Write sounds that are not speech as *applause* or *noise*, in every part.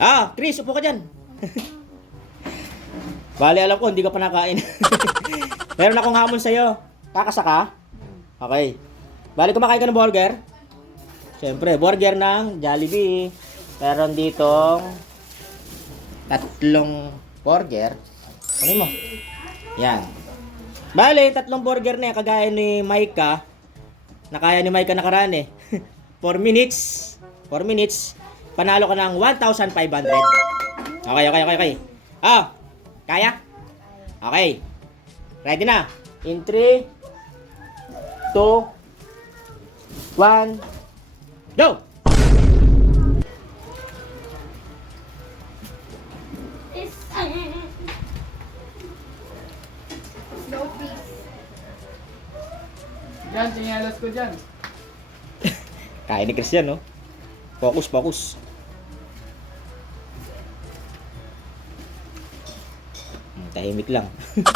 Ah, Chris, upo ka dyan. Bali, alam ko, hindi ka pa nakain. *laughs* Meron akong hamon sa'yo. Kakasa ka? Okay. Bali, kumakain ka ng burger? Siyempre, burger ng Jollibee. Meron ditong tatlong burger. Kunin mo. Yan. Bali, tatlong burger na yan, kagaya ni Maika. Nakaya ni Maika nakaraan eh. *laughs* 4 minutes. 4 minutes. Panalo ka ng 1,500. Okay, okay, okay, okay. Ah, kaya? Okay. Ready na? In 3, 2, 1, go! Diyan, sinyalas ko dyan. *laughs* Kaya ni Christian, no? Focus, focus. Hmm, Tahimik lang. *laughs*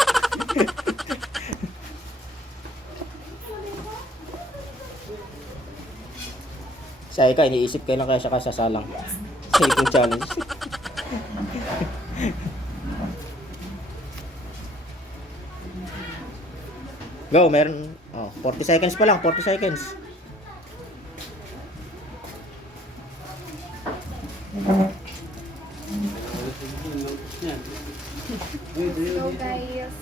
Sa ka, iniisip kailan kaya siya kasasalang sa itong challenge. *laughs* Go, meron. Oh, 40 seconds pa lang, 40 seconds. Slow guys.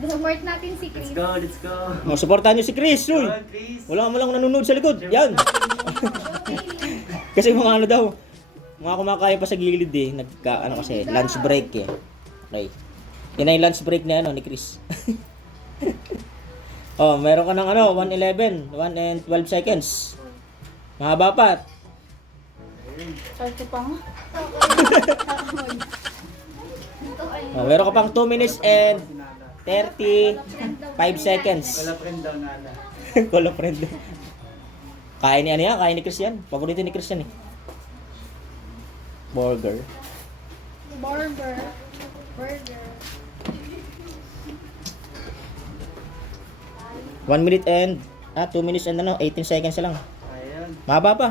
Support natin si Chris. Let's go, let's go. Oh, supportahan niyo si Chris, uy. Go, Chris. Wala mo lang nanonood sa likod. Yan. *laughs* kasi mga ano daw, mga kumakain pa sa gilid eh. Nagka, ano kasi, lunch break eh. Okay. Yan na yung lunch break ni ano, ni Chris. *laughs* oh, meron ka ng ano, 111, 1 and 12 seconds. Mahaba pa. Sarto pa nga. Oh, meron ka pang 2 minutes and Sinala. 35 seconds. Wala friend daw nala. Call *laughs* a friend. Kain ni ano yan? Kain ni Chris yan. Paborito ni Chris yan eh. Burger. Burger. Burger. 1 minute and ah 2 minutes and ano 18 seconds lang. Ayun. Mahaba pa.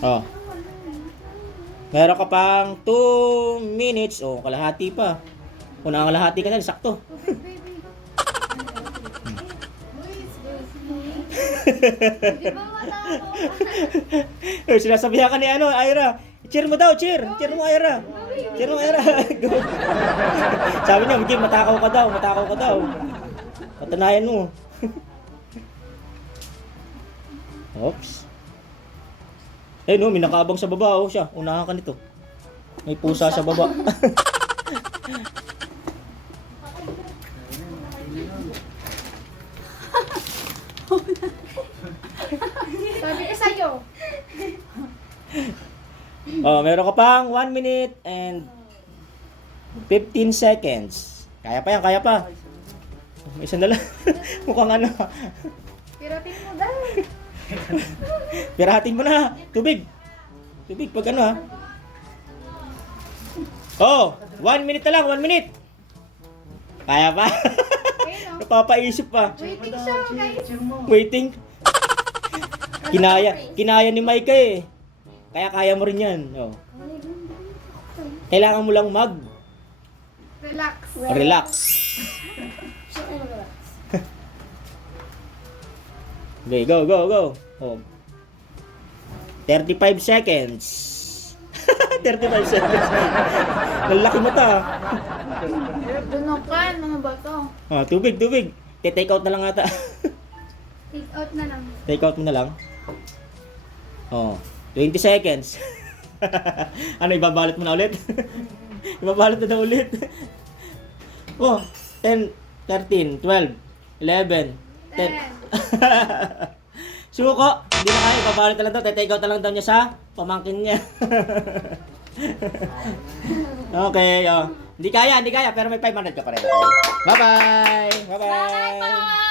Oh. Meron ka pang 2 minutes. Oh, kalahati pa. Kung kalahati ka na, sakto. Matao? *laughs* Eh, Sinasabihan ka ni ano, Ira. Cheer mo daw, cheer. Cheer mo, Ira. Cheer mo, Ira. *laughs* *laughs* Sabi niya, Jim, matakaw ka daw, matakaw ka daw. Patunayan mo. Oops. Eh no, may nakaabang sa baba oh siya. Unahan ka nito. May pusa sa baba. Sabi ko sa'yo. *laughs* oh, meron ka pang 1 minute and 15 seconds. Kaya pa yan, kaya pa. Isa na lang. *laughs* Mukhang ano. Piratin mo. *laughs* Pirahatin mo na. Tubig. Tubig pag ano ha. Oh, 1 minute na lang, 1 minute. Kaya pa. Ayun o. Napapaisip pa. Waiting siya guys. Waiting. *laughs* Kinaya, kinaya ni Micah eh. Kaya kaya mo rin yan. Oh. Kailangan mo lang mag Relax. relax. *laughs* Okay, go, go, go. Oh. 35 seconds. *laughs* 35 seconds. *laughs* Lalaki mo ta. Dunukan. Ano ba to? Ah, tubig, tubig. Te-take out na lang ata. *laughs* Take out na lang. take out mo na lang. Oh, 20 seconds. ano, ibabalot mo na ulit? ibabalot na na ulit. oh, 10, 13, 12, 11, 10. Ten. *laughs* Suko, hindi na kaya, ibabalot na lang daw. Te-take out na lang daw niya sa pamangkin niya. *laughs* okay, oh. Hindi kaya, hindi kaya, pero may 500 ka pa rin. Bye-bye! Bye-bye! Bye-bye!